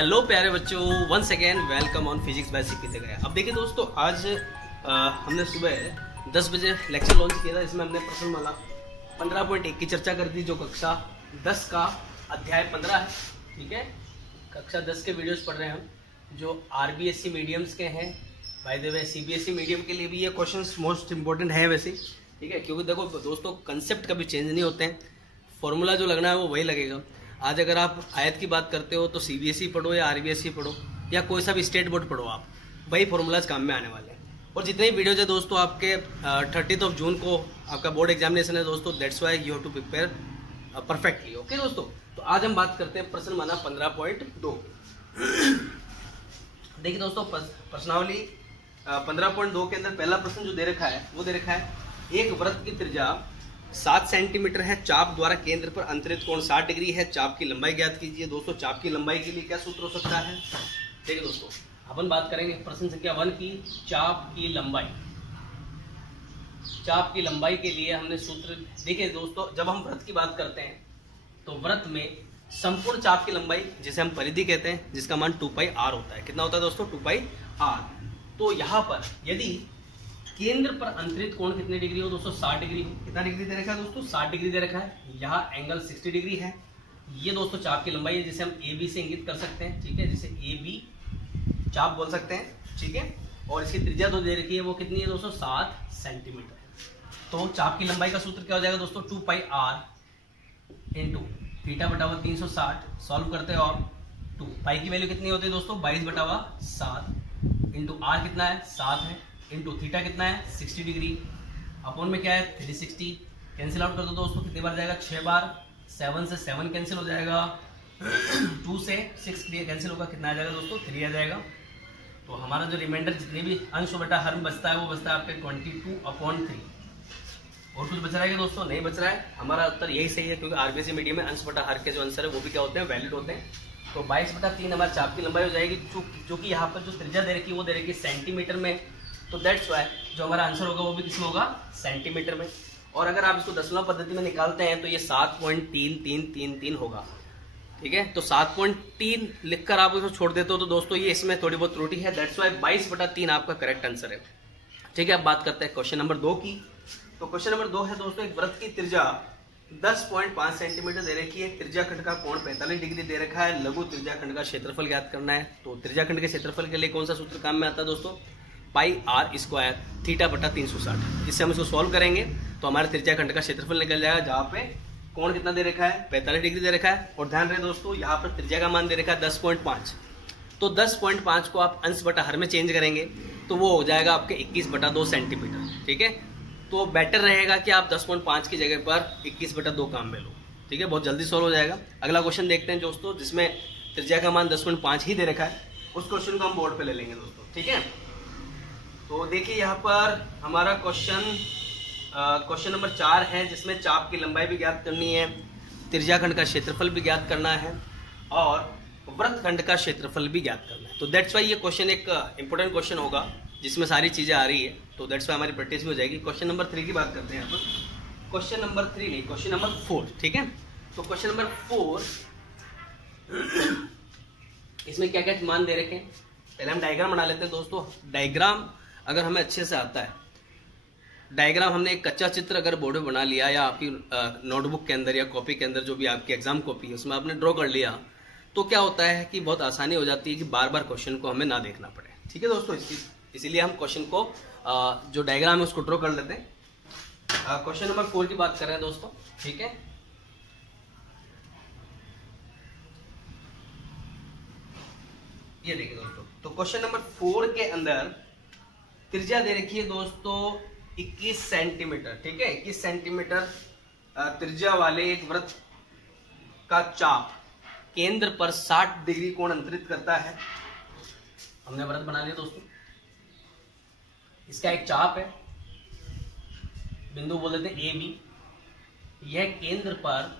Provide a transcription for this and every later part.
Hello प्यारे बच्चों, once again welcome on physics by CP गया। अब देखिए दोस्तों, आज हमने सुबह 10 बजे लेक्चर लॉन्च किया था। इसमें हमने प्रश्नमाला 15.1 की चर्चा कर दी, जो कक्षा 10 का अध्याय 15 है। ठीक है, कक्षा 10 के वीडियोस पढ़ रहे हैं हम, जो आरबीएससी मीडियम्स के हैं। By the way CBSE medium के लिए भी ये क्वेश्चंस मोस्ट इंपॉर्टेंट है वैसे। ठीक है, क्योंकि देखो दोस्तों, कंसेप्ट कभी चेंज नहीं होते हैं, फॉर्मूला जो लगना है वो वही लगेगा। आज अगर आप आयत की बात करते हो तो सीबीएसई पढ़ो या आरबीएसई पढ़ो या कोई सा भी स्टेट बोर्ड पढ़ो, आप वही फॉर्मूलाज काम में आने वाले हैं। और जितने भी वीडियोज है दोस्तों, आपके 30 जून को आपका बोर्ड एग्जामिनेशन है दोस्तों। That's why you have to prepare perfectly. Okay दोस्तों, तो आज हम बात करते हैं प्रश्नमाला 15.2। देखिए दोस्तों, प्रश्नावली 15.2 के अंदर पहला प्रश्न जो दे रखा है वो दे रखा है, एक वृत्त की त्रिज्या 7 सेंटीमीटर है, चाप द्वारा केंद्र पर अंतरित कोण 60 डिग्री है, चाप की लंबाई ज्ञात कीजिए। दोस्तों, चाप की लंबाई के लिए क्या सूत्र हो सकता है? देखिए दोस्तों, अपन बात करेंगे प्रश्न संख्या 1 की, चाप की लंबाई। चाप की लंबाई के लिए हमने सूत्र, देखिए दोस्तों, जब हम वृत्त की बात करते हैं तो वृत्त में संपूर्ण चाप की लंबाई, जिसे हम परिधि कहते हैं, जिसका मान 2πr होता है। कितना होता है दोस्तों? 2πr। तो यहाँ पर यदि केंद्र पर अंतरित कोण कितने डिग्री हो दोस्तों? 60 डिग्री। कितना डिग्री दे रखा है दोस्तों? 60 डिग्री दे रखा है। यहाँ एंगल 60 डिग्री है। ये दोस्तों चाप की लंबाई है, जिसे हम ए बी से इंगित कर सकते हैं। ठीक है, जिसे ए बी चाप बोल सकते हैं। ठीक है, और इसकी त्रिज्या जो दे रखी है वो कितनी है दोस्तों? 7 सेंटीमीटर। तो चाप की लंबाई का सूत्र क्या हो जाएगा दोस्तों? 2πr इंटू थीटा बटावा 360। सॉल्व करते हैं और 2 पाई की वैल्यू कितनी होती है दोस्तों? 22/7 इंटू आर कितना है? 7 है, इंटू थीटा कितना है? 60 डिग्री। अपॉन में क्या है? 360। कैंसिल आउट कर दो दोस्तों, कितनी बार जाएगा? 6 बार। 7 से 7 कैंसिल हो जाएगा, 2 से 6 कैंसिल होगा, कितना आ जाएगा दोस्तों? 3 आ जाएगा। तो हमारा जो रिमाइंडर जितने भी अंश बटा हर बचता है वो बचता है आपके 22/3। और कुछ बच रहा है क्या दोस्तों? नहीं बच रहा है। हमारा उत्तर यही सही है, क्योंकि आरबीएसई मीडियम में अंश बटा हर के जो आंसर है वो भी क्या होते हैं? वैलिड होते हैं। तो 22/3 हमारी चाप की लंबाई हो जाएगी, जो कि यहाँ पर जो त्रिज्या दे रखी है वो दे रखी है सेंटीमीटर में। तो दैट्स वाई जो हमारा आंसर होगा वो भी किसमें होगा? सेंटीमीटर में। और अगर आप इसको दशमलव पद्धति में निकालते हैं तो ये 7.3333 होगा। ठीक है, तो 7.3 लिखकर आप इसको छोड़ देते हो तो दोस्तों ये इसमें थोड़ी बहुत त्रुटि है। दैट्स वाई 22/3 आपका करेक्ट आंसर है। ठीक है, अब बात करते हैं क्वेश्चन नंबर 2 की। तो क्वेश्चन नंबर 2 है दोस्तों, एक वृत्त की त्रिज्या 10.5 सेंटीमीटर दे रखी है, त्रिज्या खंड का कोण 45 डिग्री दे रखा है, लघु त्रिज्या खंड का क्षेत्रफल ज्ञात करना है। तो त्रिज्या खंड के क्षेत्रफल के लिए कौन सा सूत्र काम में आता है दोस्तों? πr² थीटा बटा 360। इससे हम इसको सॉल्व करेंगे तो हमारे त्रिज्या खंड का क्षेत्रफल निकल जाएगा, जहाँ पे कोण कितना दे रखा है? 45 डिग्री दे रखा है। और ध्यान रहे दोस्तों, यहाँ पर त्रिज्या का मान दे रखा है 10.5। तो 10.5 को आप अंश बटा हर में चेंज करेंगे तो वो हो जाएगा आपके 21/2 सेंटीमीटर। ठीक है, तो बेटर रहेगा कि आप 10.5 की जगह पर 21/2 काम में लो। ठीक है, बहुत जल्दी सॉल्व हो जाएगा। अगला क्वेश्चन देखते हैं दोस्तों, जिसमें त्रिज्या का मान 10.5 ही दे रखा है। उस क्वेश्चन को हम बोर्ड पे ले लेंगे दोस्तों। ठीक है, तो देखिए यहाँ पर हमारा क्वेश्चन नंबर 4 है, जिसमें चाप की लंबाई भी ज्ञात करनी है, त्रिज्या खंड का क्षेत्रफल भी ज्ञात करना है और वृत्त खंड का क्षेत्रफल भी ज्ञात करना है। तो दैट्स वाई ये क्वेश्चन एक इंपॉर्टेंट क्वेश्चन होगा, जिसमें सारी चीजें आ रही है। तो दैट्स वाई हमारी प्रैक्टिस भी हो जाएगी। क्वेश्चन नंबर 3 की बात करते हैं यहाँ पर। क्वेश्चन नंबर 3 नहीं, क्वेश्चन नंबर 4। ठीक है, तो क्वेश्चन नंबर 4, इसमें क्या क्या मान दे रखे हैं, पहले हम डायग्राम बना लेते हैं दोस्तों। डायग्राम अगर हमें अच्छे से आता है, डायग्राम हमने एक कच्चा चित्र अगर बोर्ड में बना लिया या आपकी नोटबुक के अंदर या कॉपी के अंदर, जो भी आपकी एग्जाम कॉपी है उसमें आपने ड्रॉ कर लिया, तो क्या होता है कि बहुत आसानी हो जाती है कि बार बार क्वेश्चन को हमें ना देखना पड़े। ठीक है दोस्तों, इसीलिए हम क्वेश्चन को जो डायग्राम है उसको ड्रॉ कर लेते हैं। क्वेश्चन नंबर 4 की बात कर रहे हैं दोस्तों। ठीक है, ये देखिए दोस्तों, तो क्वेश्चन नंबर 4 के अंदर त्रिज्या दे रखी है दोस्तों 21 सेंटीमीटर। ठीक है, 21 सेंटीमीटर त्रिज्या वाले एक वृत्त का चाप केंद्र पर 60 डिग्री कोण अंतरित करता है। हमने वृत्त बना लिया दोस्तों, इसका एक चाप है, बिंदु बोल देते हैं ए बी। यह केंद्र पर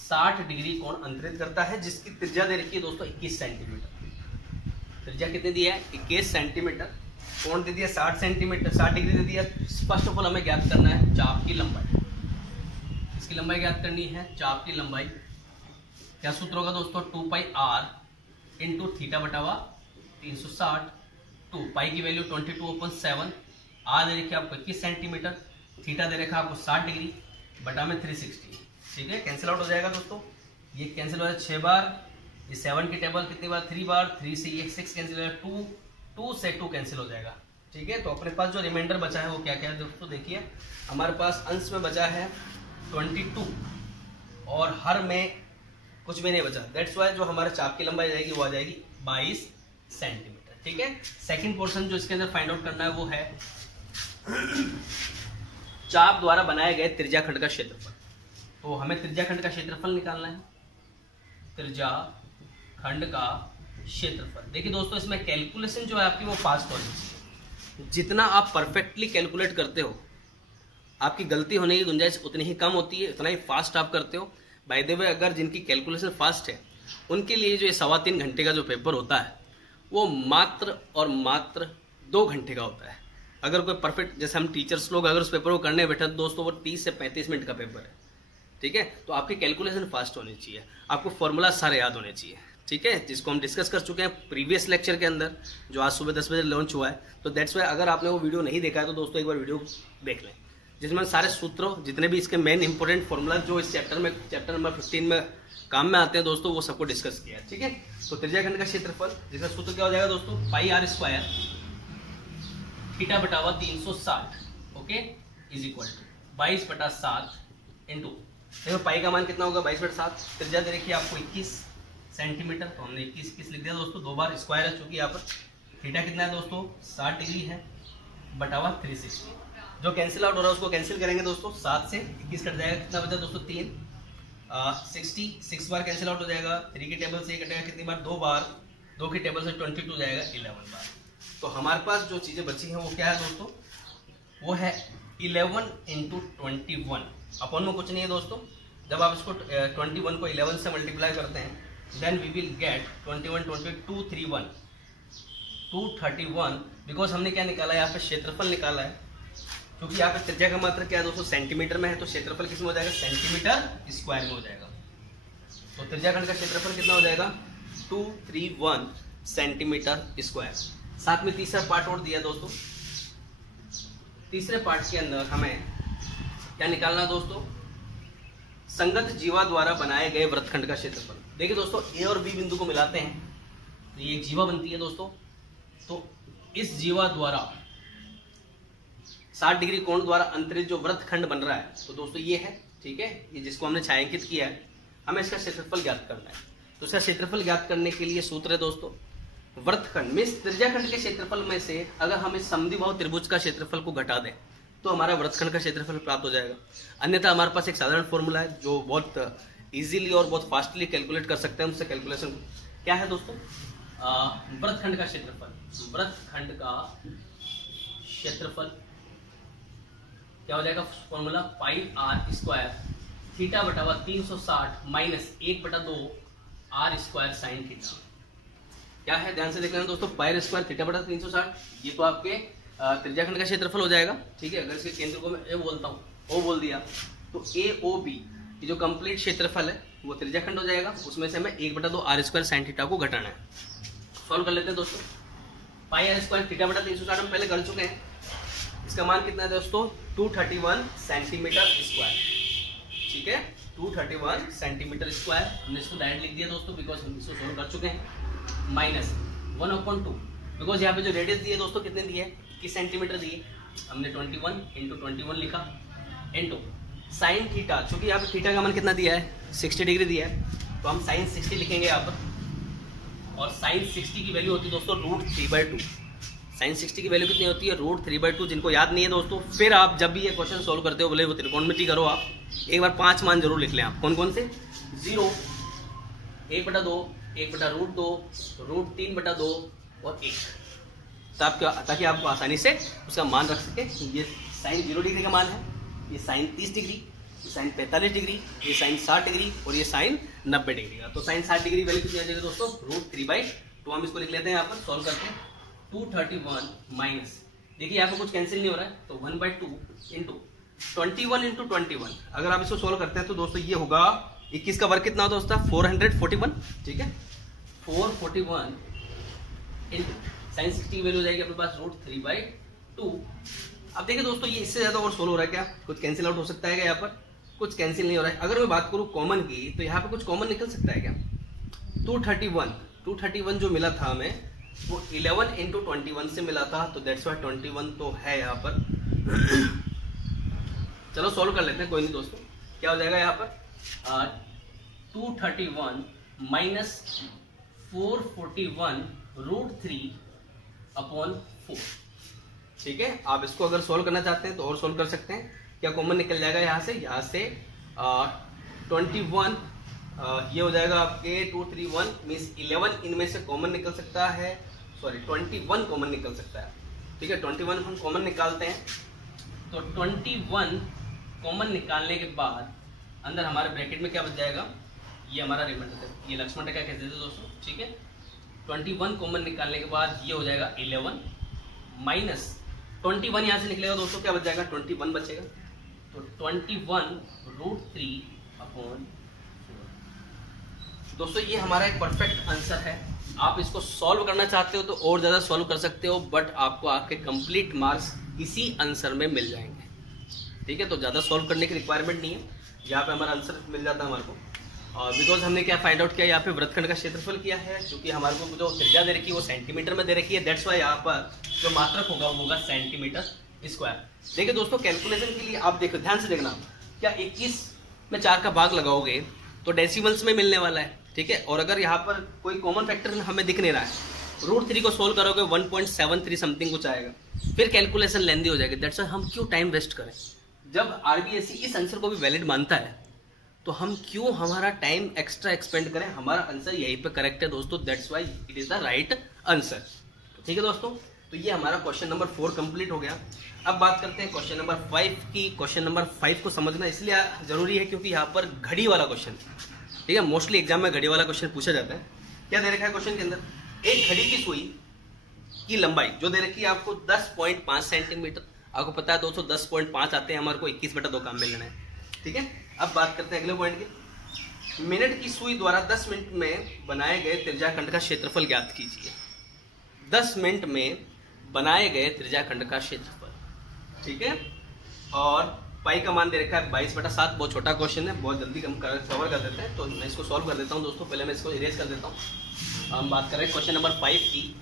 60 डिग्री कोण अंतरित करता है, जिसकी त्रिज्या दे रखी है दोस्तों 21 सेंटीमीटर। त्रिज्या कितनी दी है? 21 सेंटीमीटर। कोण दे दिया 60 सेंटीमीटर, 60 डिग्री दे दिया। फर्स्ट ऑफ ऑल हमें ज्ञात करना है चाप की लंबाई। इसकी लंबाई ज्ञात करनी है, चाप की लंबाई। क्या सूत्र होगा दोस्तों, 2 पाई r इंटू थीटा बटावा 360। 2 पाई की वैल्यू 22/7, r दे रखी है आपको 21 सेंटीमीटर, थीटा दे रखा है आपको 60 डिग्री बटा में 360। ठीक है, कैंसिल आउट हो जाएगा दोस्तों, ये कैंसिल हो जाएगा 6 बार, ये 7 की टेबल कितनी बार 3 बार, 3 से ये 6 कैंसिल हो जाएगा, 2 से 2 कैंसिल हो जाएगा। ठीक है, तो अपने पास जो रिमाइंडर बचा है वो क्या क्या है दोस्तों, देखिए हमारे पास अंश में बचा है 22 और हर में कुछ भी नहीं बचा। दैट्स वाई जो हमारे चाप की लंबाई जाएगी वो आ जाएगी 22 सेंटीमीटर। ठीक है, सेकंड पोर्शन जो इसके अंदर फाइंड आउट करना है वो है चाप द्वारा बनाए गए त्रिज्याखंड का क्षेत्रफल। तो हमें त्रिज्याखंड का क्षेत्रफल निकालना है, त्रिज्याखंड का क्षेत्रफल। देखिए दोस्तों, इसमें कैलकुलेशन जो है आपकी वो फास्ट होनी चाहिए। जितना आप परफेक्टली कैलकुलेट करते हो, आपकी गलती होने की गुंजाइश उतनी ही कम होती है, उतना ही फास्ट आप करते हो। बाय द वे, अगर जिनकी कैलकुलेशन फास्ट है उनके लिए जो ये 3.25 घंटे का जो पेपर होता है वो मात्र और मात्र 2 घंटे का होता है। अगर कोई परफेक्ट, जैसे हम टीचर्स लोग अगर उस पेपर को करने बैठे तो दोस्तों वो 30 से 35 मिनट का पेपर है। ठीक है, तो आपकी कैलकुलेशन फास्ट होनी चाहिए, आपको फॉर्मूला सारे याद होने चाहिए। ठीक है, जिसको हम डिस्कस कर चुके हैं प्रीवियस लेक्चर के अंदर, जो आज सुबह 10 बजे लॉन्च हुआ है। तो दैट्स वाई अगर आपने वो वीडियो नहीं देखा है तो दोस्तों एक बार वीडियो देख लें, जिसमें सारे सूत्रों, जितने भी इसके मेन इंपॉर्टेंट फॉर्मूला जो इस चैप्टर नंबर 15 में काम में आते हैं दोस्तों, वो सबको डिस्कस किया है। ठीक है, तो त्रिज्याखंड का क्षेत्रफल जिसका सूत्र क्या हो जाएगा दोस्तों, पाई r स्क्वायर थीटा बटावा 360 okay is equal to 22/7 into, देखो पाई का मान कितना होगा 22/7, त्रिज्या दे रखी है आपको 21 सेंटीमीटर, तो हमने 21 लिख दिया दोस्तों, 2 बार स्क्वायर है चूंकि यहाँ पर। थीटा कितना है दोस्तों 60 डिग्री है बटावा 360। जो कैंसिल आउट हो रहा है उसको कैंसिल करेंगे दोस्तों, 7 से 21 कट जाएगा, कितना बचा दोस्तों 3, 6 बार कैंसिल आउट हो जाएगा, 3 की टेबल से ये कटेगा कितनी बार 2 बार, 2 की टेबल से 22 जाएगा 11 बार। तो हमारे पास जो चीजें बची हैं वो क्या है दोस्तों, वो है 11 इंटू 21 अपॉन में कुछ नहीं है दोस्तों। जब आप इसको 21 को 11 से मल्टीप्लाई करते हैं then we will get 21 231 231, because हमने क्या निकाला है यहाँ पे क्षेत्रफल निकाला है, क्योंकि यहाँ पे त्रिज्या का मात्रा क्या है दोस्तों सेंटीमीटर में है, तो क्षेत्रफल किस में हो जाएगा सेंटीमीटर स्क्वायर में हो जाएगा। तो त्रिज्याखंड का क्षेत्रफल कितना हो जाएगा 231 सेंटीमीटर स्क्वायर। साथ में तीसरा पार्ट और दिया दोस्तों, तीसरे पार्ट के अंदर हमें क्या निकालना दोस्तों, संगत जीवा द्वारा बनाए गए वृत्तखंड का क्षेत्रफल। देखिए दोस्तों, ए और बी बिंदु को मिलाते हैं तो ये एक जीवा बनती है दोस्तों। तो इस जीवा द्वारा 60 डिग्री कोण द्वारा अंतरित जो वृत्तखंड बन रहा है तो दोस्तों ये है। ठीक है, ये जिसको हमने छायांकित किया है, हमें इसका क्षेत्रफल ज्ञात करना है। तो इसका क्षेत्रफल ज्ञात करने के लिए सूत्र है दोस्तों, वृत्तखंड में त्रिज्याखंड के क्षेत्रफल में से अगर हम इस समद्विबाहु त्रिभुज का क्षेत्रफल को घटा दें तो हमारा वृत्तखंड का क्षेत्रफल प्राप्त हो जाएगा। अन्यथा हमारे पास एक साधारण फॉर्मूला है जो बहुत इजीली और बहुत फास्टली कैलकुलेट कर सकते हैं। उससे कैलकुलेशन क्या है दोस्तों, वृत्तखंड का क्षेत्रफल, वृत्तखंड का क्षेत्रफल क्या हो जाएगा formula pi r square theta बटावा 360 minus 1/2 r square sine theta. क्या है ध्यान से देख लेना दोस्तों, पाई r स्क्वायर थीटा बटा 360, ये तो आपके त्रिज्याखंड का क्षेत्रफल हो जाएगा। ठीक है, अगर इसके केंद्र को मैं ए बोलता हूँ, ओ बोल दिया, तो ए ओ बी ये जो कंप्लीट क्षेत्रफल है वो त्रिज्याखंड हो जाएगा। उसमें से हमें 1/2 r स्क्वायर साइन थीटा को घटाना है। सॉल्व कर लेते हैं दोस्तों, पाई r स्क्वायर थीटा बटा 360 हम पहले कर चुके हैं, इसका मान कितना है दोस्तों 231 सेंटीमीटर स्क्वायर। ठीक है, 231 सेंटीमीटर स्क्वायर, हमने इसको डायरेक्ट लिख दिया दोस्तों बिकॉज हम इसको सॉल्व कर चुके हैं। माइनस 1/2 बिकॉज यहाँ पे जो रेडियस दिए दोस्तों कितने दिए, 21 सेंटीमीटर दिए, हमने 21 इंटू 21 लिखा, इंटू साइन थीटा, चूंकि यहाँ पे थीटा का मान कितना दिया है 60 डिग्री दिया है, तो हम साइन 60 लिखेंगे यहाँ पर। और साइन 60 की वैल्यू होती है दोस्तों √3/2। साइन 60 की वैल्यू कितनी होती है √3/2। जिनको याद नहीं है दोस्तों, फिर आप जब भी ये क्वेश्चन सोल्व करते हो, बोले वो त्रिकोणमिति करो, आप एक बार 5 मान जरूर लिख लें। आप कौन कौन से, 0, 1/2, 1/√2, √3/2 और 1, ताकि आपको आसानी से उसका मान रख सके। ये साइन 0 डिग्री का मान है, ये साइन 30 डिग्री, ये साइन 45 डिग्री, ये साइन 60 डिग्री और ये साइन 90 डिग्री का। तो साइन 60 डिग्री वैल्यू कितनी आ जाएगी दोस्तों √3/2। हम इसको लिख लेते हैं यहाँ पर सॉल्व करके, 231 माइनस, देखिए यहाँ पर कुछ कैंसिल नहीं हो रहा है, तो 1/2 इंटू 21 इंटू 21। अगर आप इसको सोल्व करते हैं तो दोस्तों ये होगा 21 का वर्ग कितना होता है उसका 441, ठीक है 441 इंटू साइन 60 की वैल्यू हो जाएगी अपने पास √3/2। अब देखिए दोस्तों ये इससे ज्यादा और सोल्व हो रहा है क्या, कुछ कैंसिल आउट हो सकता है क्या, यहाँ पर कुछ कैंसिल नहीं हो रहा है। अगर मैं बात करूँ कॉमन की तो यहाँ पे कुछ कॉमन निकल सकता है क्या, 231 जो मिला था हमें वो 11 इंटू 21 से मिला था, तो दैट्स वाई 21 तो है यहाँ पर। चलो सॉल्व कर लेते हैं, कोई नहीं दोस्तों। क्या हो जाएगा यहाँ पर 231 माइनस 441√3/4, ठीक है। आप इसको अगर सॉल्व करना चाहते हैं तो और सॉल्व कर सकते हैं। क्या कॉमन निकल जाएगा यहाँ से 21 ये हो जाएगा आपके 231 मीन्स 11 इनमें से कॉमन निकल सकता है, सॉरी 21 कॉमन निकल सकता है, ठीक है 21 हम कॉमन निकालते हैं। तो 21 कॉमन निकालने के बाद अंदर हमारे ब्रैकेट में क्या बच जाएगा, ये हमारा रिमाइंडर है, ये लक्ष्मण रेखा कहते थे दोस्तों, ठीक है। 21 कॉमन निकालने के बाद ये हो जाएगा 11 माइनस 21 यहाँ से निकलेगा दोस्तों, क्या बच जाएगा 21 बचेगा, तो 21√3/4। दोस्तों ये हमारा एक परफेक्ट आंसर है। आप इसको सॉल्व करना चाहते हो तो और ज़्यादा सॉल्व कर सकते हो, बट आपको आपके कंप्लीट मार्क्स इसी आंसर में मिल जाएंगे, ठीक है। तो ज़्यादा सॉल्व करने की रिक्वायरमेंट नहीं है, यहाँ पे हमारा आंसर मिल जाता है हमारे को। और बिकॉज हमने क्या फाइंड आउट किया, यहाँ पे वृत्तखंड का क्षेत्रफल किया है, क्योंकि हमारे को जो त्रिज्या दे रखी है वो सेंटीमीटर में दे रखी है, दैट्स वाई यहाँ पर जो मात्रक होगा वो होगा सेंटीमीटर स्क्वायर। देखिए दोस्तों कैलकुलेशन के लिए आप देखो, ध्यान से देखना, क्या 21 में 4 का भाग लगाओगे तो डेसिमल्स में मिलने वाला है, ठीक है। और अगर यहाँ पर कोई कॉमन फैक्टर हमें दिख नहीं रहा है, √3 को सोल्व करोगे 1.73 समथिंग कुछ आएगा, फिर कैलकुलेशन लेंदी हो जाएगी। दैट्स वाई हम क्यों टाइम वेस्ट करें, जब आरबीएससी इस आंसर को भी वैलिड मानता है तो हम क्यों हमारा टाइम एक्स्ट्रा एक्सपेंड करें, हमारा आंसर यहीं पे करेक्ट है दोस्तों, that's why it is the right answer, ठीक है दोस्तों। तो ये हमारा क्वेश्चन नंबर 4 कंप्लीट हो गया। अब बात करते हैं क्वेश्चन नंबर 5 की। क्वेश्चन नंबर 5 को समझना इसलिए जरूरी है क्योंकि यहाँ पर घड़ी वाला क्वेश्चन, ठीक है, मोस्टली एग्जाम में घड़ी वाला क्वेश्चन पूछा जाता है। क्या दे रखा है क्वेश्चन के अंदर, एक घड़ी की सुई की लंबाई जो दे रखी है आपको 10.5 सेंटीमीटर, आपको पता है दोस्तों 10.5 आते हैं हमारे को 21/2 काम में लेना है, ठीक है। अब बात करते हैं अगले पॉइंट की, मिनट की सुई द्वारा 10 मिनट में बनाए गए त्रिज्याखंड का क्षेत्रफल ज्ञात कीजिए। 10 मिनट में बनाए गए त्रिज्याखंड का क्षेत्रफल, ठीक है। और पाई का मान दे रखा है 22/7, बहुत छोटा क्वेश्चन है, बहुत जल्दी कवर कर देते हैं, तो मैं इसको सॉल्व कर देता हूं दोस्तों। पहले मैं इसको इरेज कर देता हूं। हम बात कर रहे हैं क्वेश्चन नंबर 5 की।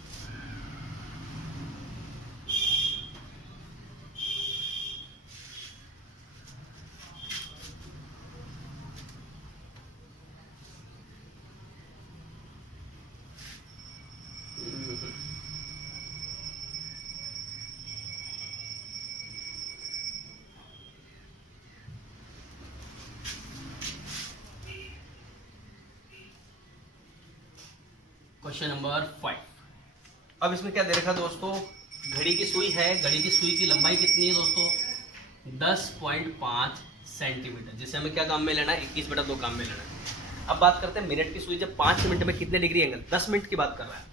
Question number 5। अब इसमें क्या दे रखा दोस्तों, घड़ी की सुई है, घड़ी की सुई की लंबाई कितनी है दोस्तों 10.5 सेंटीमीटर, जिसे हमें क्या काम में लेना है 21/2 काम में लेना है। अब बात करते हैं मिनट की सुई, जब 5 मिनट में कितने डिग्री एंगल, 10 मिनट की बात कर रहा है,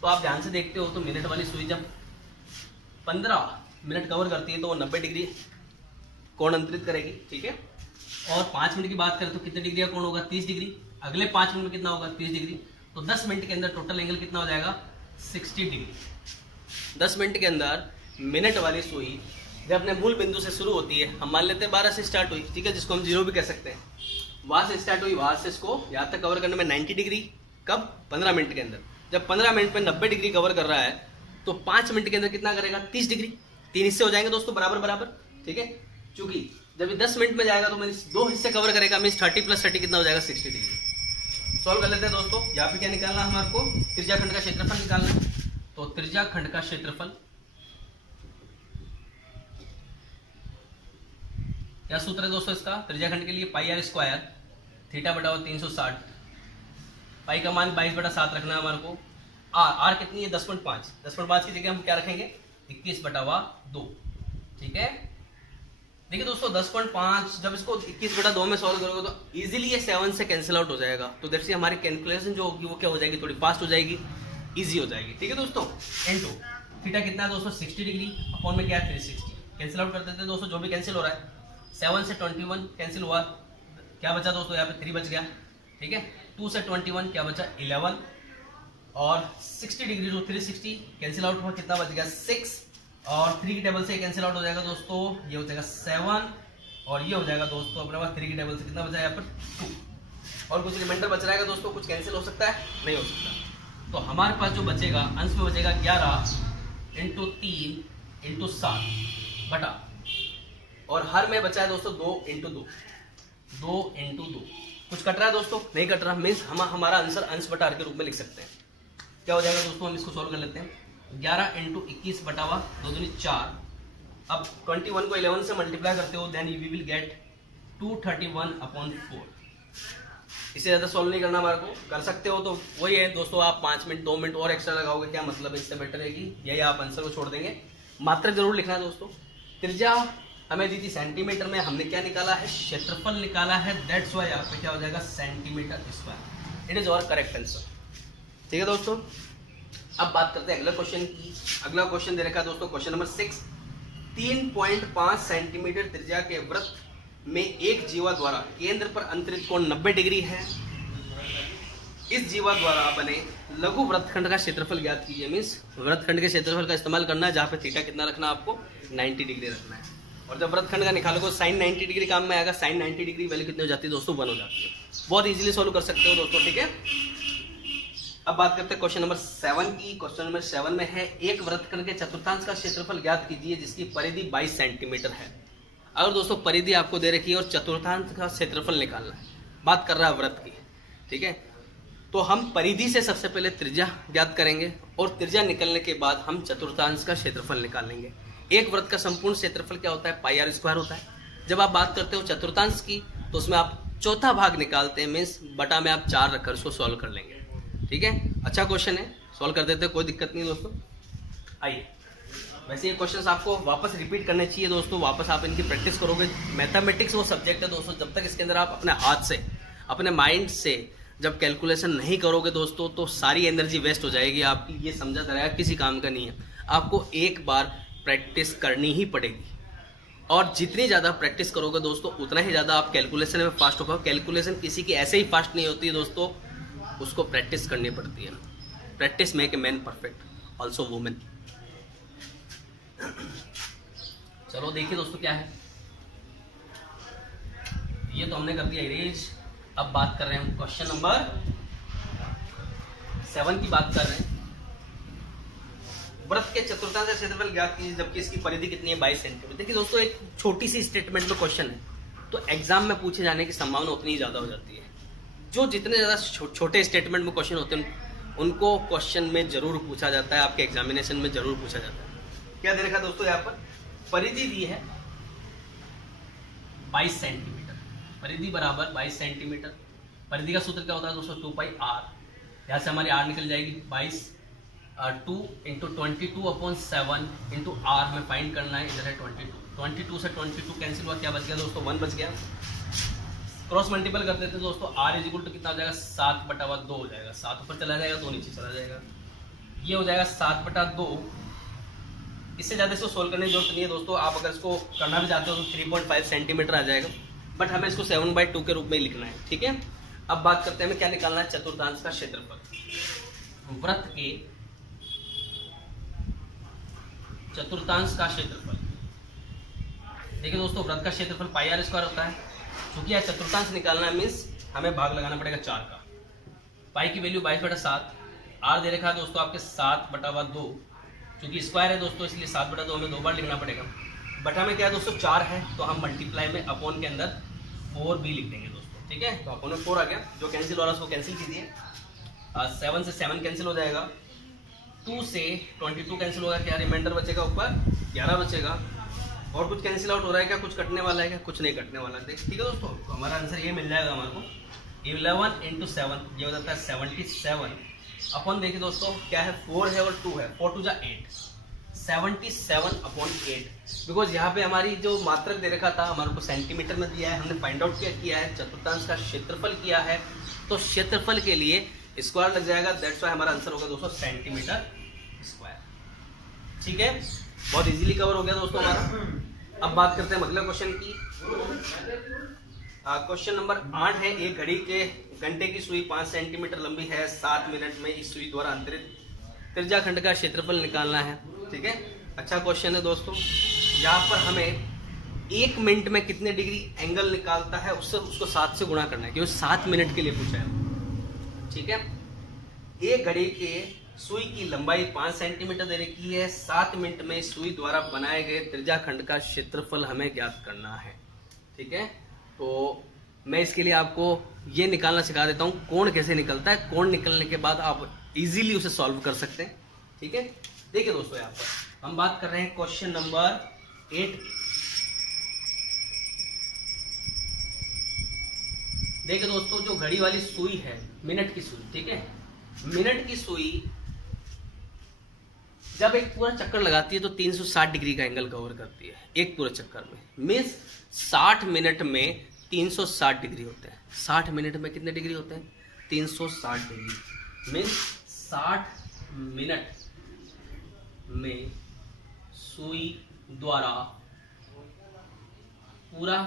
तो आप ध्यान से देखते हो तो मिनट वाली सुई जब 15 मिनट कवर करती है तो वो 90 डिग्री कोण अंतरित करेगी, ठीक है। और 5 मिनट की बात करें तो कितने डिग्री का कोण होगा 30 डिग्री, अगले 5 मिनट में कितना होगा 30 डिग्री, तो 10 मिनट के अंदर टोटल एंगल कितना हो जाएगा 60 डिग्री। 10 मिनट के अंदर मिनट वाली सुई जब अपने मूल बिंदु से शुरू होती है, हम मान लेते हैं 12 से स्टार्ट हुई, ठीक है, जिसको हम 0 भी कह सकते हैं, वहां से स्टार्ट हुई, वहां से इसको यहाँ तक कवर करने में 90 डिग्री, कब 15 मिनट के अंदर। जब 15 मिनट में 90 डिग्री कवर कर रहा है तो 5 मिनट के अंदर कितना करेगा 30 डिग्री, 3 हिस्से हो जाएंगे दोस्तों बराबर बराबर, ठीक है। चूंकि जब ये 10 मिनट में जाएगा तो 2 हिस्से कवर करेगा, मीन 30 + 30 कितना हो जाएगा 60 डिग्री। सॉल्व कर लेते हैं दोस्तों। यहाँ पे क्या निकालना है हमारे को, त्रिज्याखंड का क्षेत्रफल निकालना है। तो त्रिज्याखंड का क्षेत्रफल क्या सूत्र है दोस्तों इसका, त्रिज्याखंड के लिए πr² θ/360, पाई का मान 22/7 रखना है हमारे को। आर कितनी है 10.5, 10.5 की जगह हम क्या रखेंगे 21/2, ठीक है। देखिए दोस्तों 10.5 जब इसको 21/2 में सॉल्व करोगे तो इजीली ये 7 से कैंसिल आउट हो जाएगा, तो दैट्स हमारी कैलकुलेशन जो होगी वो क्या हो जाएगी, थोड़ी फास्ट हो जाएगी, इजी हो जाएगी, ठीक है दोस्तों। इनटू थीटा कितना है दोस्तों 60 डिग्री, अपॉन में क्या है 360, कैंसिल आउट कर देते हैं दोस्तों, जो भी कैंसिल हो रहा है 7 से 21 कैंसिल हुआ, क्या बचा दोस्तों, यहाँ पे 3 बच गया, ठीक है। 2 से 21 क्या बचा 11, और 60 डिग्री टू 360 कैंसिल आउट हुआ, कितना बच गया 6, और 3 की टेबल से कैंसिल आउट हो जाएगा दोस्तों, ये हो जाएगा 7, और ये हो जाएगा दोस्तों अपने पास 3 की टेबल से कितना बचा यहाँ पर 2, और कुछ रिमाइंडर बच रहेगा दोस्तों, कुछ कैंसिल हो सकता है, नहीं हो सकता। तो हमारे पास जो बचेगा अंश में बचेगा 11 इंटू 3 इंटू 7 बटा, और हर में बचा है दोस्तों 2 इंटू 2, 2 इंटू 2। कुछ कट रहा है दोस्तों, नहीं कट रहा, मीन्स हम हमारा आंसर अंश बटा हर के रूप में लिख सकते हैं। क्या हो जाएगा दोस्तों, हम इसको सोल्व कर लेते हैं। 11 इंटू 21 बटा हुआ 2 दूनी 4। अब 21 को 11 से मल्टीप्लाई करते हो, देन वी विल गेट 231/4। इससे ज्यादा सॉल्व नहीं करना, हमारे को कर सकते हो तो वही है दोस्तों, आप 5 मिनट 2 मिनट और एक्स्ट्रा लगाओगे, क्या मतलब है, इससे बेटर है कि यही आप आंसर को छोड़ देंगे। मात्रक जरूर लिखना है दोस्तों। त्रिज्या हमें दी थी सेंटीमीटर में, हमने क्या निकाला है, क्षेत्रफल निकाला है, दैट्स व्हाई यहाँ पे क्या हो जाएगा centimetre square. It is our correct answer, ठीक है दोस्तों। अब बात करते हैं अगला क्वेश्चन की। अगला क्वेश्चन दे रखा है दोस्तों, क्वेश्चन नंबर 6। 3.5 सेंटीमीटर त्रिज्या के वृत्त में एक जीवा द्वारा केंद्र पर अंतरित कोण 90 डिग्री है। इस जीवा द्वारा बने लघु वृत्तखंड का क्षेत्रफल ज्ञात कीजिए। मीन्स वृत्तखंड के क्षेत्रफल का इस्तेमाल करना है, जहां पे थीटा कितना रखना है आपको 90 डिग्री रखना है। और जब वृत्तखंड का निकालोगे साइन 90 डिग्री काम में आएगा। साइन 90 डिग्री वैल्यू कितनी हो जाती है दोस्तों, 1 हो जाती है। बहुत इजीली सॉल्व कर सकते हो दोस्तों, ठीक है। अब बात करते हैं क्वेश्चन नंबर 7 की। क्वेश्चन नंबर 7 में है, एक वृत्तखंड के चतुर्थांश का क्षेत्रफल ज्ञात कीजिए जिसकी परिधि 22 सेंटीमीटर है। अगर दोस्तों परिधि आपको दे रखी है और चतुर्थांश का क्षेत्रफल निकालना है, बात कर रहा है वृत्त की, ठीक है, तो हम परिधि से सबसे पहले त्रिज्या ज्ञात करेंगे और त्रिज्या निकलने के बाद हम चतुर्थांश का क्षेत्रफल निकालेंगे। एक वृत्त का संपूर्ण क्षेत्रफल क्या होता है, पाई आर स्क्वायर होता है। जब आप बात करते हो चतुर्थांश की तो उसमें आप चौथा भाग निकालते हैं, मीन्स बटा में आप 4 रखकर उसको सॉल्व कर लेंगे, ठीक है। अच्छा क्वेश्चन है, सॉल्व कर देते हैं, कोई दिक्कत नहीं दोस्तों। आइए, वैसे ये क्वेश्चंस आपको वापस रिपीट करने चाहिए दोस्तों, वापस आप इनकी प्रैक्टिस करोगे। मैथमेटिक्स वो सब्जेक्ट है दोस्तों, जब तक इसके अंदर आप अपने हाथ से अपने माइंड से जब कैलकुलेशन नहीं करोगे दोस्तों तो सारी एनर्जी वेस्ट हो जाएगी आपकी। ये समझा रहेगा किसी काम का नहीं है, आपको एक बार प्रैक्टिस करनी ही पड़ेगी। और जितनी ज़्यादा प्रैक्टिस करोगे दोस्तों उतना ही ज़्यादा आप कैलकुलेशन में फास्ट होगा। कैलकुलेशन किसी की ऐसे ही फास्ट नहीं होती है दोस्तों, उसको प्रैक्टिस करनी पड़ती है। Practice make a man perfect, also women. चलो देखिए दोस्तों क्या है, ये तो हमने कर दिया इरेज। अब बात कर रहे हैं क्वेश्चन नंबर 7 की बात कर रहे हैं। वृत्त के चतुर्थांश का क्षेत्रफल ज्ञात कीजिए जबकि इसकी परिधि कितनी है 22 सेंटीमीटर। देखिए दोस्तों, एक छोटी सी स्टेटमेंट में क्वेश्चन है तो एग्जाम में पूछे जाने की संभावना उतनी ही ज्यादा हो जाती है। जो जितने ज्यादा छोटे स्टेटमेंट में क्वेश्चन होते हैं उनको क्वेश्चन में जरूर पूछा जाता है, आपके एग्जामिनेशन में जरूर पूछा जाता है। क्या दे रखा दोस्तों, यहाँ पर परिधि दी है 22 सेंटीमीटर, परिधि बराबर 22 सेंटीमीटर। परिधि का सूत्र क्या होता है दोस्तों, 2πr। यहाँ से हमारी r निकल जाएगी 22, 2 इंटू 22/7 इंटू r में फाइंड करना है। इधर है 22 से 22 कैंसिल हुआ, क्या बच गया दोस्तों 1 बच गया। क्रॉस मल्टीपल कर देते हैं दोस्तों, r इज इक्वल टू कितना हो जाएगा 7/2 हो जाएगा। 7 ऊपर चला जाएगा, 2 नीचे चला जाएगा, ये हो जाएगा 7/2। इससे ज़्यादा इसको सोल्व करने की जरूरत नहीं है दोस्तों। आप अगर इसको करना भी चाहते हो तो 3.5 सेंटीमीटर आ जाएगा, बट हमें इसको 7/2 के रूप में लिखना है, ठीक है। अब बात करते हैं हमें क्या निकालना है, चतुर्थांश का क्षेत्रफल। वृत्त के चतुर्थांश का क्षेत्रफल, देखिए दोस्तों, वृत्त का क्षेत्रफल पाई आर स्क्वायर होता है। क्योंकि यह चतुर्थांश निकालना है मीन्स हमें भाग लगाना पड़ेगा 4 का। पाई की वैल्यू 22/7, आर दे रखा है दोस्तों आपके 7/2। क्योंकि स्क्वायर है दोस्तों इसलिए 7/2 हमें 2 बार लिखना पड़ेगा। बटा में क्या है दोस्तों 4 है, तो हम मल्टीप्लाई में अपॉन के अंदर 4 भी लिख देंगे दोस्तों, ठीक है। तो अपॉन में 4 आ गया, जो कैंसिल हो रहा है उसको कैंसिल कीजिए। 7 से 7 कैंसिल हो जाएगा, 2 से 22 कैंसिल होगा, क्या रिमाइंडर बचेगा ऊपर 11 बचेगा। और कुछ कैंसिल आउट हो रहा है क्या, कुछ कटने वाला है क्या, कुछ नहीं कटने वाला है, ठीक है दोस्तों। तो हमारा आंसर ये मिल जाएगा हमारे को 11 इंटू 7, ये हो जाता है 77 अपॉन, देखिए दोस्तों क्या है 4 है और 2 है, 4 2 जा 8, 77/8। बिकॉज यहाँ पे हमारी जो मात्रक दे रखा था हमारे को सेंटीमीटर में दिया है, हमने फाइंड आउट क्या किया है, चतुर्थांश का क्षेत्रफल किया है, तो क्षेत्रफल के लिए स्क्वायर लग जाएगा। दैट्स व्हाई हमारा आंसर होगा दोस्तों सेंटीमीटर स्क्वायर, ठीक है। बहुत इजीली कवर हो गया दोस्तों हमारा। अब बात करते हैं अगले क्वेश्चन की। क्वेश्चन नंबर 8 है, एक घड़ी के घंटे की सुई 5 सेंटीमीटर लंबी है, 7 मिनट में इस सुई द्वारा अंतरित त्रिज्याखंड का क्षेत्रफल निकालना है। ठीक है, अच्छा क्वेश्चन है दोस्तों। यहाँ पर हमें 1 मिनट में कितने डिग्री एंगल निकालता है उससे उसको 7 से गुणा करना है, क्योंकि 7 मिनट के लिए पूछा है। ठीक है, एक घड़ी के सुई की लंबाई 5 सेंटीमीटर दे रखी है, 7 मिनट में सुई द्वारा बनाए गए त्रिज्याखंड का क्षेत्रफल हमें ज्ञात करना है। ठीक है, तो मैं इसके लिए आपको ये निकालना सिखा देता हूं, कोण कैसे निकलता है। कोण निकलने के बाद आप इजीली उसे सॉल्व कर सकते हैं। ठीक है, देखिए दोस्तों, यहाँ पर हम बात कर रहे हैं क्वेश्चन नंबर 8। देखिए दोस्तों, जो घड़ी वाली सुई है, मिनट की सुई, ठीक है, मिनट की सुई जब एक पूरा चक्कर लगाती है तो 360 डिग्री का एंगल कवर करती है एक पूरे चक्कर में। मीन्स 60 मिनट में 360 डिग्री होते हैं। 60 मिनट में कितने डिग्री होते हैं? 360 डिग्री। मीन्स 60 मिनट में सुई द्वारा पूरा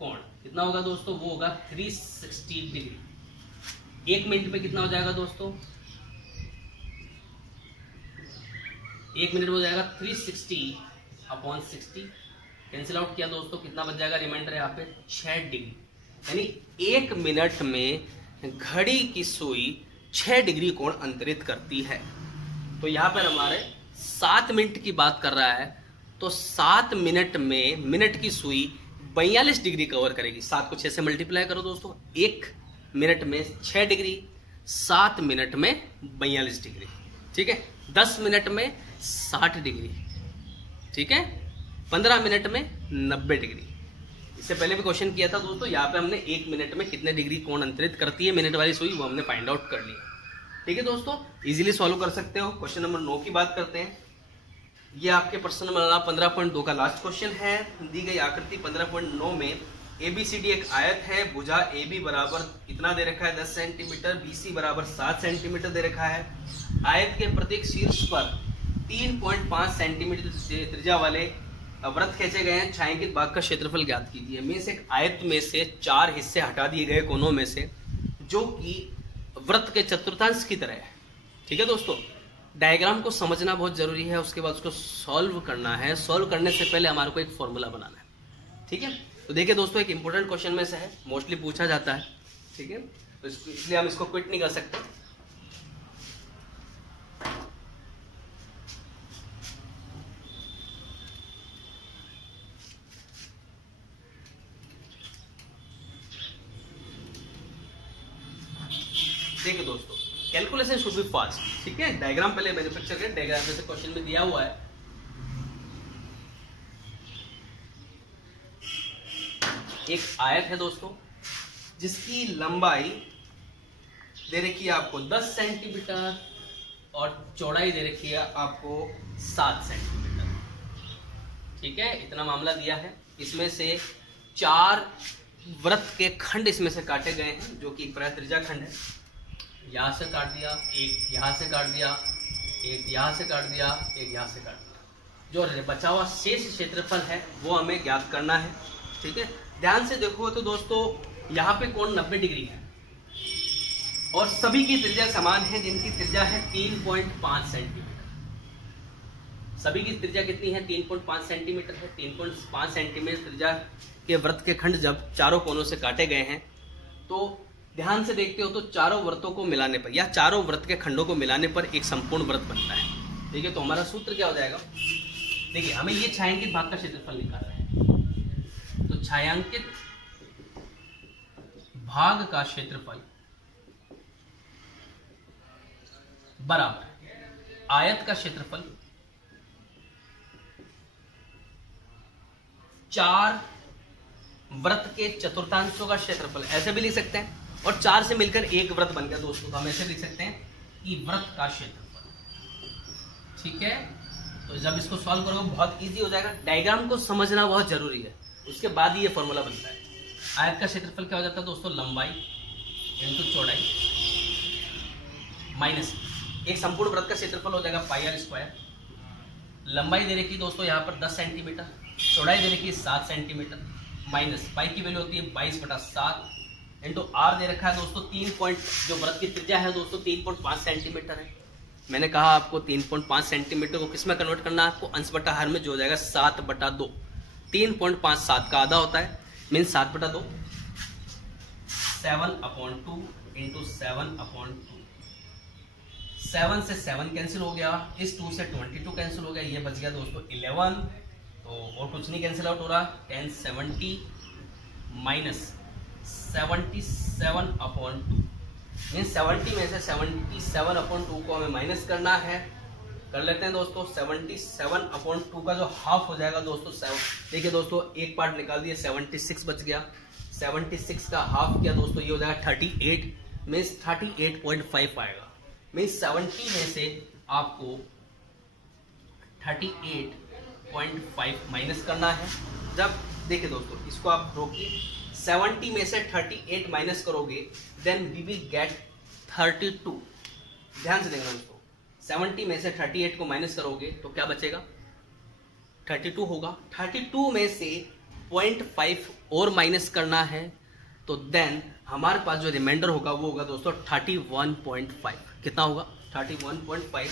कोण कितना होगा दोस्तों? वो होगा 360 डिग्री। 1 मिनट में कितना हो जाएगा दोस्तों? 1 मिनट में हो जाएगा 360/60। कैंसिल आउट किया दोस्तों, कितना बच जाएगा? रिमाइंडर यहाँ पे 6 डिग्री। यानी 1 मिनट में घड़ी की सुई 6 डिग्री कोण अंतरित करती है। तो यहाँ पर हमारे 7 मिनट की बात कर रहा है, तो 7 मिनट में मिनट की सुई 42 डिग्री कवर करेगी। 7 को 6 से मल्टीप्लाई करो दोस्तों। 1 मिनट में 6 डिग्री, 7 मिनट में 42 डिग्री। ठीक है, 10 मिनट में 60 डिग्री। ठीक है, 15 मिनट में 90 डिग्री। इससे पहले भी क्वेश्चन किया था दोस्तों, यहाँ पे हमने 1 मिनट में कितने डिग्री कोण अंतरित करती है मिनट वाली सुई, वो हमने फाइंड आउट कर लिया। ठीक है दोस्तों, इजीली सॉल्व कर सकते हो। क्वेश्चन नंबर 9 की बात करते हैं। ये आपके प्रश्न नंबर 15.2 का लास्ट क्वेश्चन है। दी गई आकृति 15.9 में ABCD एक आयत है। भुजा AB बराबर इतना दे रखा है 10 सेंटीमीटर, BC बराबर 7 सेंटीमीटर दे रखा है। आयत के प्रत्येक शीर्ष पर 3.5 सेंटीमीटर त्रिज्या वाले वृत्त खींचे गए हैं। छायांकित भाग का क्षेत्रफल ज्ञात कीजिए। में से एक आयत में से 4 हिस्से हटा दिए गए कोनों में से, जो कि वृत्त के चतुर्थांश की तरह है। ठीक है दोस्तों, डायग्राम को समझना बहुत जरूरी है, उसके बाद उसको सॉल्व करना है। सॉल्व करने से पहले हमारे को एक फॉर्मूला बनाना है। ठीक है, तो देखिए दोस्तों, एक इंपॉर्टेंट क्वेश्चन में से है, मोस्टली पूछा जाता है। ठीक है, तो इसलिए हम इसको क्विट नहीं कर सकते। देखिए दोस्तों, कैलकुलेशन शुड बी फास्ट। ठीक है, डायग्राम पहले मैन्युफैक्चर करें। डायग्राम जैसे क्वेश्चन में दिया हुआ है, एक आयत है दोस्तों, जिसकी लंबाई दे रखी है आपको 10 सेंटीमीटर और चौड़ाई दे रखी है आपको 7 सेंटीमीटर। ठीक है, इतना मामला दिया है। इसमें से 4 वृत्त के खंड इसमें से काटे गए हैं, जो कि प्राय त्रिज्या खंड है। यहाँ से काट दिया, एक यहाँ से काट दिया, एक यहाँ से काट दिया, एक यहाँ से काट दिया। जो बचा हुआ शेष क्षेत्रफल है वो हमें ज्ञात करना है। ठीक है, ध्यान से देखो तो दोस्तों, यहाँ पे कोण 90 डिग्री है और सभी की त्रिज्या समान है, जिनकी त्रिज्या है 3.5 सेंटीमीटर। सभी की त्रिज्या कितनी है? 3.5 सेंटीमीटर है। 3.5 सेंटीमीटर त्रिज्या के वृत्त के खंड जब चारों कोनों से काटे गए हैं, तो ध्यान से देखते हो तो चारों वृत्तों को मिलाने पर या चारों वृत्त के खंडों को मिलाने पर एक संपूर्ण वृत्त बनता है। ठीक है, तो हमारा सूत्र क्या हो जाएगा? देखिए, हमें ये छायांकित भाग का क्षेत्रफल निकालना है। तो छायांकित भाग का क्षेत्रफल बराबर आयत का क्षेत्रफल 4 वृत्त के चतुर्थांशों का क्षेत्रफल, ऐसे भी लिख सकते हैं। और 4 से मिलकर एक वृत्त बन गया दोस्तों, तो हम ऐसे लिख सकते हैं कि वृत्त का क्षेत्रफल। ठीक है, तो जब इसको सॉल्व करोगे बहुत इजी हो जाएगा। डायग्राम को समझना बहुत जरूरी है, उसके बाद ही ये फॉर्मूला बनता है। आयत का क्षेत्रफल क्या हो जाता है दोस्तों? लंबाई इंटू चौड़ाई माइनस एक संपूर्ण वृत्त का क्षेत्रफल हो जाएगा पाई r स्क्वायर। लंबाई दे रखी दोस्तों यहाँ पर 10 सेंटीमीटर, चौड़ाई दे रखी है 7 सेंटीमीटर, माइनस पाई की वैल्यू होती है 22/7 इंटू आर दे रखा है दोस्तों 3 पॉइंट, जो व्रत की त्रिज्या है दोस्तों 3.5 सेंटीमीटर है। मैंने कहा आपको 3.5 सेंटीमीटर को किस में कन्वर्ट करना है, आपको अंश बटा हर में जो हो जाएगा 7/2। 3.5 7 का आधा होता है, मीन 7/2, 7/2 इंटू 7/2। 7 से 7 कैंसिल हो गया, इस 2 से 22 कैंसिल हो गया, ये बच गया दोस्तों 11। तो और कुछ नहीं कैंसिल आउट हो रहा, 1070 माइनस 77/2, मीन 70 में से 77/2 को हमें माइनस करना है। कर लेते हैं दोस्तों। 77/2 का जो हाफ हो जाएगा दोस्तों, देखिए दोस्तों एक पार्ट निकाल दिया, 76 बच गया। 76 का हाफ क्या दोस्तों, ये हो जाएगा 38, मीन्स 38.5 आएगा। मीन्स 70 में से आपको 38.5 माइनस करना है। जब देखिए दोस्तों इसको आप रोकिए, 70 में से 38 माइनस करोगे, देन वी विल गेट 32। ध्यान से देखना दोस्तों, 70 में से 38 को माइनस करोगे तो क्या बचेगा, 32 होगा। 32 में से 0.5 और माइनस करना है, तो देन हमारे पास जो रिमाइंडर होगा वो होगा दोस्तों 31.5। कितना होगा, 31.5।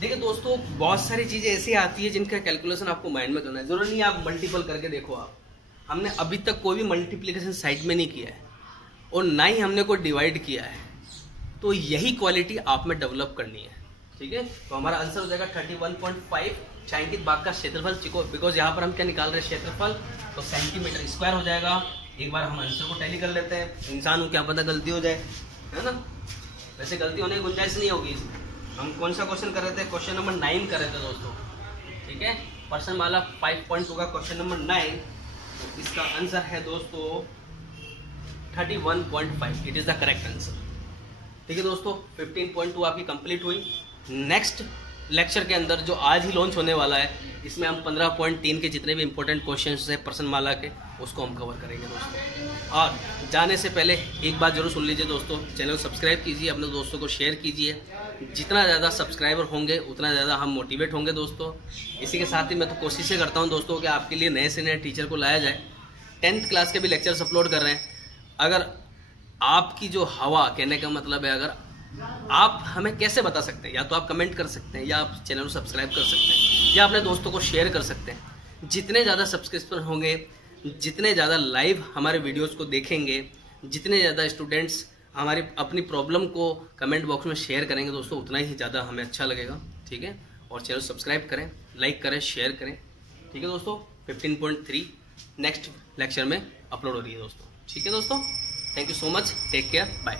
देखिए दोस्तों बहुत सारी चीजें ऐसी आती है जिनका कैलकुलेशन आपको माइंड में करना है, जरूरी नहीं आप मल्टीपल करके देखो। आप हमने अभी तक कोई भी मल्टीप्लिकेशन साइड में नहीं किया है और ना ही हमने कोई डिवाइड किया है, तो यही क्वालिटी आप में डेवलप करनी है, ठीक है। तो हमारा आंसर हो जाएगा 31.5 छायांकित भाग का क्षेत्रफल, बिकॉज यहाँ पर हम क्या निकाल रहे हैं, क्षेत्रफल, तो सेंटीमीटर स्क्वायर हो जाएगा। एक बार हम आंसर को टैली कर लेते हैं, इंसान को क्या पता गलती हो जाए, है ना। वैसे गलती होने की गुंजाइश नहीं होगी इसमें। हम कौन सा क्वेश्चन कर रहे थे, क्वेश्चन नंबर 9 कर रहे थे दोस्तों, ठीक है। प्रश्नमाला 5.2 का क्वेश्चन नंबर 9, तो इसका आंसर है दोस्तों 31.5, it is the correct answer, ठीक है दोस्तों। 15.2 आपकी कंप्लीट हुई। नेक्स्ट लेक्चर के अंदर जो आज ही लॉन्च होने वाला है, इसमें हम 15.3 के जितने भी इंपॉर्टेंट क्वेश्चंस हैं प्रश्नमाला के, उसको हम कवर करेंगे दोस्तों। और जाने से पहले एक बात जरूर सुन लीजिए दोस्तों, चैनल को सब्सक्राइब कीजिए, अपने दोस्तों को शेयर कीजिए। जितना ज़्यादा सब्सक्राइबर होंगे उतना ज़्यादा हम मोटिवेट होंगे दोस्तों। इसी के साथ ही मैं तो कोशिशें करता हूँ दोस्तों कि आपके लिए नए से नए टीचर को लाया जाए। 10th क्लास के भी लेक्चर्स अपलोड कर रहे हैं। अगर आपकी जो हवा, कहने का मतलब है, अगर आप हमें कैसे बता सकते हैं, या तो आप कमेंट कर सकते हैं, या आप चैनल को सब्सक्राइब कर सकते हैं, या अपने दोस्तों को शेयर कर सकते हैं। जितने ज़्यादा सब्सक्रिप्शन होंगे, जितने ज़्यादा लाइव हमारे वीडियोस को देखेंगे, जितने ज़्यादा स्टूडेंट्स हमारी अपनी प्रॉब्लम को कमेंट बॉक्स में शेयर करेंगे दोस्तों, उतना ही ज़्यादा हमें अच्छा लगेगा, ठीक है। और चैनल सब्सक्राइब करें, लाइक करें, शेयर करें, ठीक है दोस्तों। 15.3 नेक्स्ट लेक्चर में अपलोड हो रही है दोस्तों, ठीक है दोस्तों। Thank you so much, take care, bye.